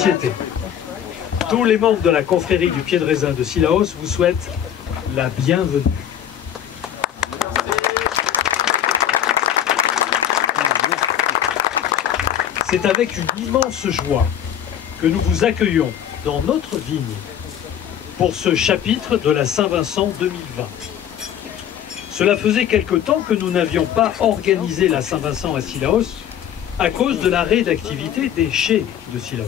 société. Tous les membres de la confrérie du pied de raisin de Cilaos vous souhaitent la bienvenue. C'est avec une immense joie que nous vous accueillons dans notre vigne pour ce chapitre de la Saint-Vincent 2020. Cela faisait quelque temps que nous n'avions pas organisé la Saint-Vincent à Cilaos à cause de l'arrêt d'activité des chais de Cilaos.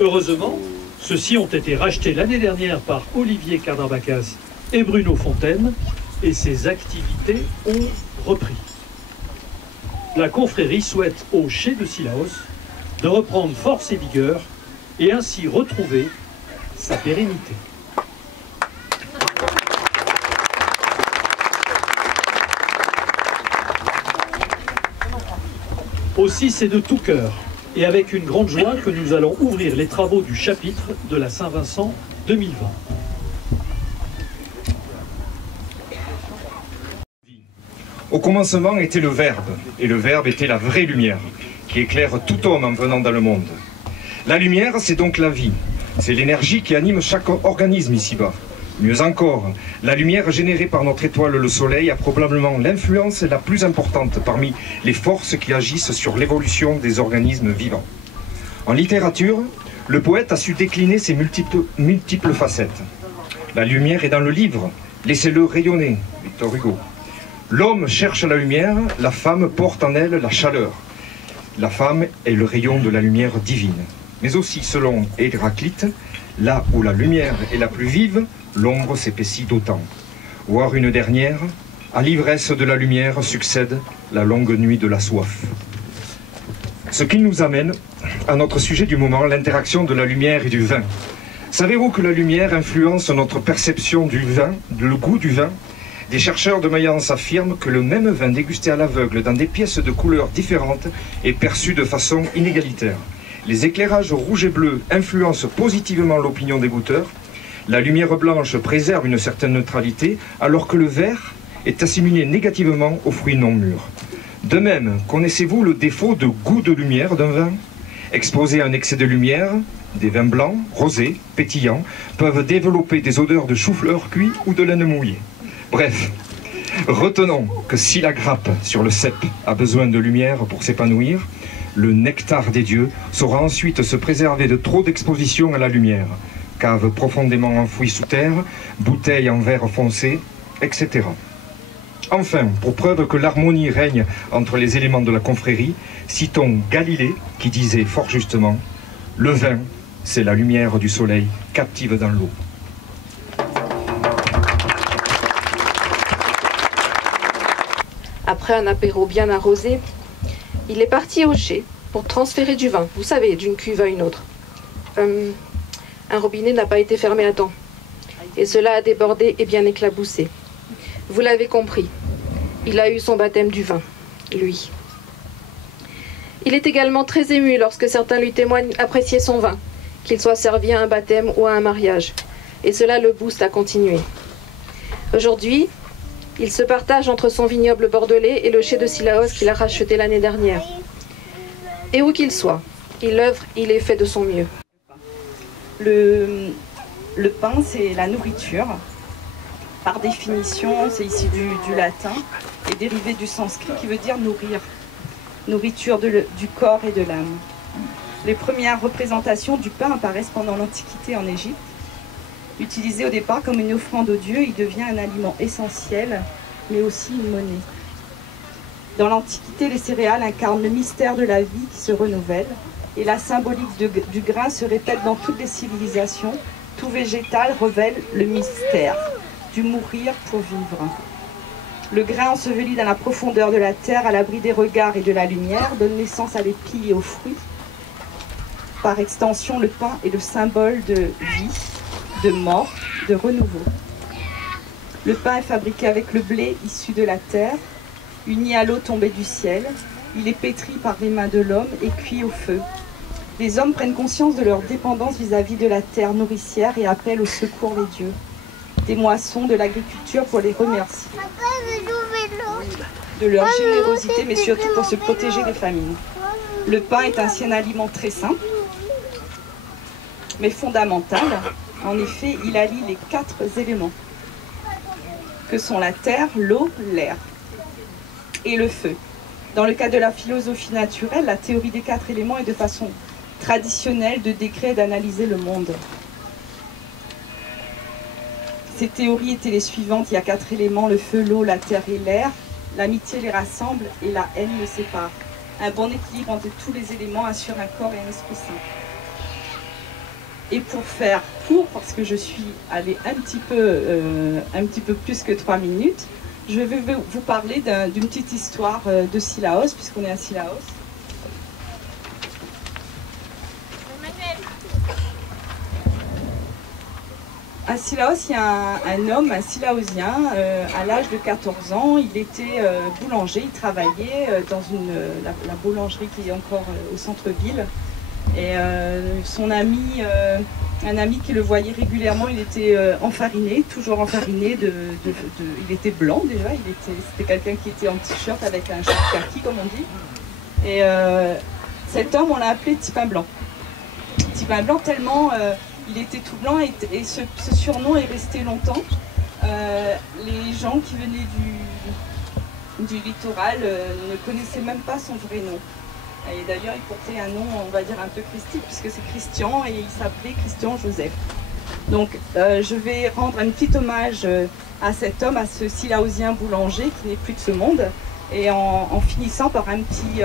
Heureusement, ceux-ci ont été rachetés l'année dernière par Olivier Cardarbacas et Bruno Fontaine et ces activités ont repris. La confrérie souhaite aux chais de Cilaos de reprendre force et vigueur et ainsi retrouver sa pérennité. Aussi, c'est de tout cœur et avec une grande joie que nous allons ouvrir les travaux du chapitre de la Saint-Vincent 2020. Au commencement était le Verbe, et le Verbe était la vraie lumière, qui éclaire tout homme en venant dans le monde. La lumière, c'est donc la vie, c'est l'énergie qui anime chaque organisme ici-bas. Mieux encore, la lumière générée par notre étoile le Soleil a probablement l'influence la plus importante parmi les forces qui agissent sur l'évolution des organismes vivants. En littérature, le poète a su décliner ses multiples facettes. La lumière est dans le livre, laissez-le rayonner, Victor Hugo. L'homme cherche la lumière, la femme porte en elle la chaleur. La femme est le rayon de la lumière divine. Mais aussi, selon Héraclite, là où la lumière est la plus vive, l'ombre s'épaissit d'autant. Voire une dernière, à l'ivresse de la lumière succède la longue nuit de la soif. Ce qui nous amène à notre sujet du moment, l'interaction de la lumière et du vin. Savez-vous que la lumière influence notre perception du vin, le goût du vin ? Des chercheurs de Mayence affirment que le même vin dégusté à l'aveugle dans des pièces de couleurs différentes est perçu de façon inégalitaire. Les éclairages rouge et bleu influencent positivement l'opinion des goûteurs. La lumière blanche préserve une certaine neutralité, alors que le vert est assimilé négativement aux fruits non mûrs. De même, connaissez-vous le défaut de goût de lumière d'un vin ? Exposé à un excès de lumière, des vins blancs, rosés, pétillants, peuvent développer des odeurs de chou-fleur cuit ou de laine mouillée. Bref, retenons que si la grappe sur le cep a besoin de lumière pour s'épanouir, le nectar des dieux saura ensuite se préserver de trop d'exposition à la lumière. Cave profondément enfouie sous terre, bouteilles en verre foncé, etc. Enfin, pour preuve que l'harmonie règne entre les éléments de la confrérie, citons Galilée qui disait fort justement « Le vin, c'est la lumière du soleil captive dans l'eau ». Après un apéro bien arrosé, il est parti au chai pour transférer du vin, vous savez, d'une cuve à une autre. Un robinet n'a pas été fermé à temps, et cela a débordé et bien éclaboussé. Vous l'avez compris, il a eu son baptême du vin, lui. Il est également très ému lorsque certains lui témoignent apprécier son vin, qu'il soit servi à un baptême ou à un mariage, et cela le booste à continuer. Aujourd'hui, il se partage entre son vignoble bordelais et le chai de Cilaos qu'il a racheté l'année dernière. Et où qu'il soit, il œuvre, il est fait de son mieux. Le pain, c'est la nourriture. Par définition, c'est issu du latin et dérivé du sanskrit qui veut dire nourrir. Nourriture du corps et de l'âme. Les premières représentations du pain apparaissent pendant l'Antiquité en Égypte. Utilisé au départ comme une offrande aux dieux, il devient un aliment essentiel, mais aussi une monnaie. Dans l'Antiquité, les céréales incarnent le mystère de la vie qui se renouvelle, et la symbolique du grain se répète dans toutes les civilisations. Tout végétal révèle le mystère du mourir pour vivre. Le grain enseveli dans la profondeur de la terre, à l'abri des regards et de la lumière, donne naissance à l'épis et aux fruits. Par extension, le pain est le symbole de vie, de mort, de renouveau. Le pain est fabriqué avec le blé issu de la terre, uni à l'eau tombée du ciel. Il est pétri par les mains de l'homme et cuit au feu. Les hommes prennent conscience de leur dépendance vis-à-vis de la terre nourricière et appellent au secours les dieux. Des moissons, de l'agriculture pour les remercier de leur générosité, mais surtout pour se protéger des famines. Le pain est ainsi un aliment très simple, mais fondamentale. En effet, il allie les 4 éléments, que sont la terre, l'eau, l'air et le feu. Dans le cas de la philosophie naturelle, la théorie des 4 éléments est de façon traditionnelle de décrire et d'analyser le monde. Ces théories étaient les suivantes: il y a 4 éléments, le feu, l'eau, la terre et l'air. L'amitié les rassemble et la haine les sépare. Un bon équilibre entre tous les éléments assure un corps et un esprit sain. Et pour faire court, parce que je suis allée un petit peu plus que 3 minutes, je vais vous parler d'une petite histoire de Sillaos, puisqu'on est à Sillaos. À Sillaos, il y a un homme, un Sillaosien, à l'âge de 14 ans. Il était boulanger, il travaillait dans la boulangerie qui est encore au centre-ville. Et son ami, un ami qui le voyait régulièrement, il était enfariné, toujours enfariné, il était blanc déjà, c'était quelqu'un qui était en t-shirt avec un short kaki comme on dit. Et cet homme, on l'a appelé Petit Pain Blanc. Petit Pain Blanc tellement il était tout blanc et ce surnom est resté longtemps. Les gens qui venaient du littoral ne connaissaient même pas son vrai nom. Et d'ailleurs, il portait un nom, on va dire, un peu christique, puisque c'est Christian, et il s'appelait Christian Joseph. Donc, je vais rendre un petit hommage à cet homme, à ce Sillaosien boulanger qui n'est plus de ce monde, et en finissant par un petit...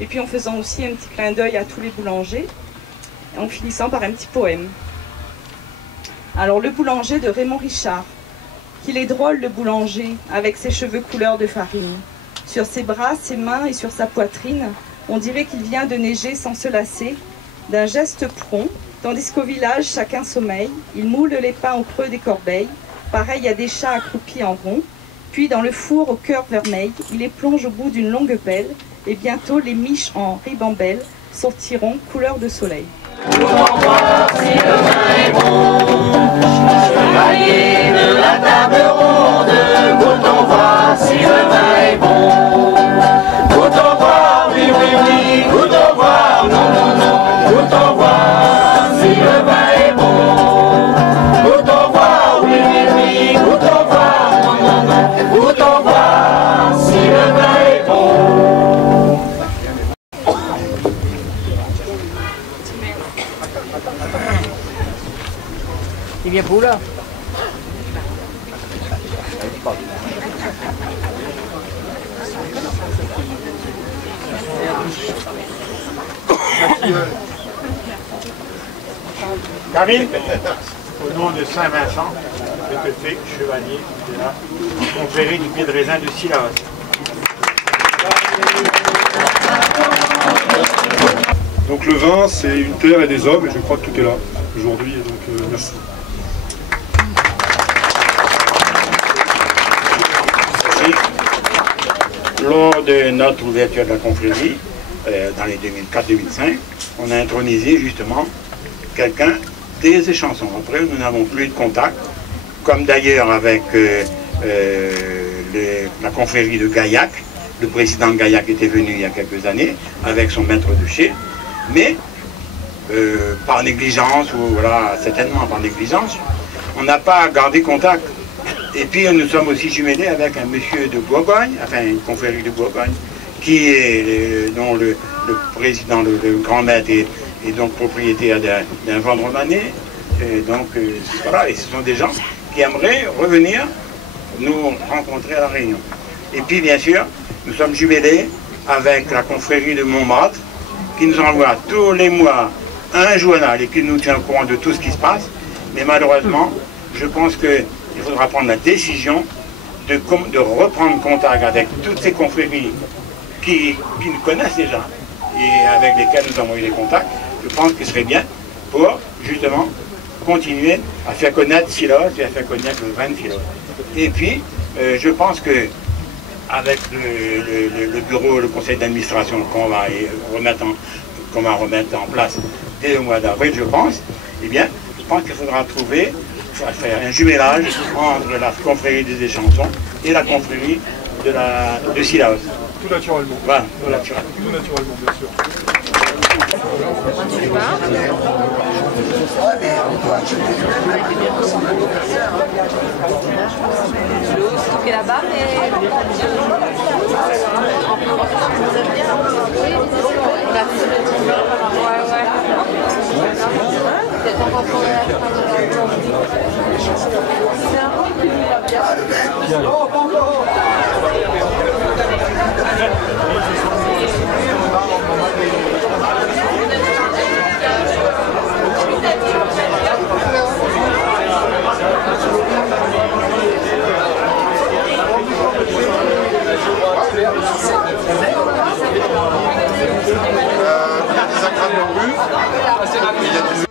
et puis en faisant aussi un petit clin d'œil à tous les boulangers, en finissant par un petit poème. Alors, le boulanger de Raymond Richard. Qu'il est drôle, le boulanger, avec ses cheveux couleur de farine. Sur ses bras, ses mains et sur sa poitrine, on dirait qu'il vient de neiger sans se lasser, d'un geste prompt, tandis qu'au village, chacun sommeille. Il moule les pains au creux des corbeilles, pareil à des chats accroupis en rond. Puis, dans le four au cœur vermeil, il les plonge au bout d'une longue pelle, et bientôt les miches en ribambelle sortiront couleur de soleil. Pour en voir si le vin est bon, chevalier de la table ronde, goûtons voir si le vin est bon. Goûtons voir, oui, oui, oui, goûtons voir, non, non, non, goûtons voir si le vin est bon. Goûtons voir, oui, oui, oui, goûtons voir, non, non, non, goûtons voir si le vin est bon. Il vient pour là. Camille, au nom de Saint-Vincent, je te fais chevalier de la confrérie du pied de raisin de Sillaos. Donc le vin, c'est une terre et des hommes, et je crois que tout est là aujourd'hui, et donc merci. Lors de notre ouverture de la confrérie, dans les 2004-2005, on a intronisé justement quelqu'un des Échansons. Après, nous n'avons plus de contact, comme d'ailleurs avec la confrérie de Gaillac. Le président Gaillac était venu il y a quelques années avec son maître de chai, mais par négligence, ou voilà, certainement par négligence, on n'a pas gardé contact. Et puis nous sommes aussi jumelés avec un monsieur de Bourgogne, enfin une confrérie de Bourgogne, qui est dont le président, le grand maître est donc propriétaire d'un vin romanais. Et donc voilà, et ce sont des gens qui aimeraient revenir nous rencontrer à La Réunion. Et puis bien sûr, nous sommes jumelés avec la confrérie de Montmartre, qui nous envoie tous les mois un journal et qui nous tient au courant de tout ce qui se passe. Mais malheureusement, je pense qu'il faudra prendre la décision de reprendre contact avec toutes ces confréries qui nous connaissent déjà et avec lesquelles nous avons eu des contacts. Je pense que ce serait bien pour justement continuer à faire connaître Sillaos et à faire connaître le vin de Sillaos. Et puis, je pense que avec le bureau, le conseil d'administration qu'on va remettre en place dès le mois d'avril, je pense, eh bien, je pense qu'il faudra faire un jumelage entre la confrérie des Échansons et la confrérie de Sillaos. Tout naturellement. Voilà, tout naturellement. Tout naturellement, bien sûr. Stocké là-bas, mais... Il y a des acras de rue, il y a du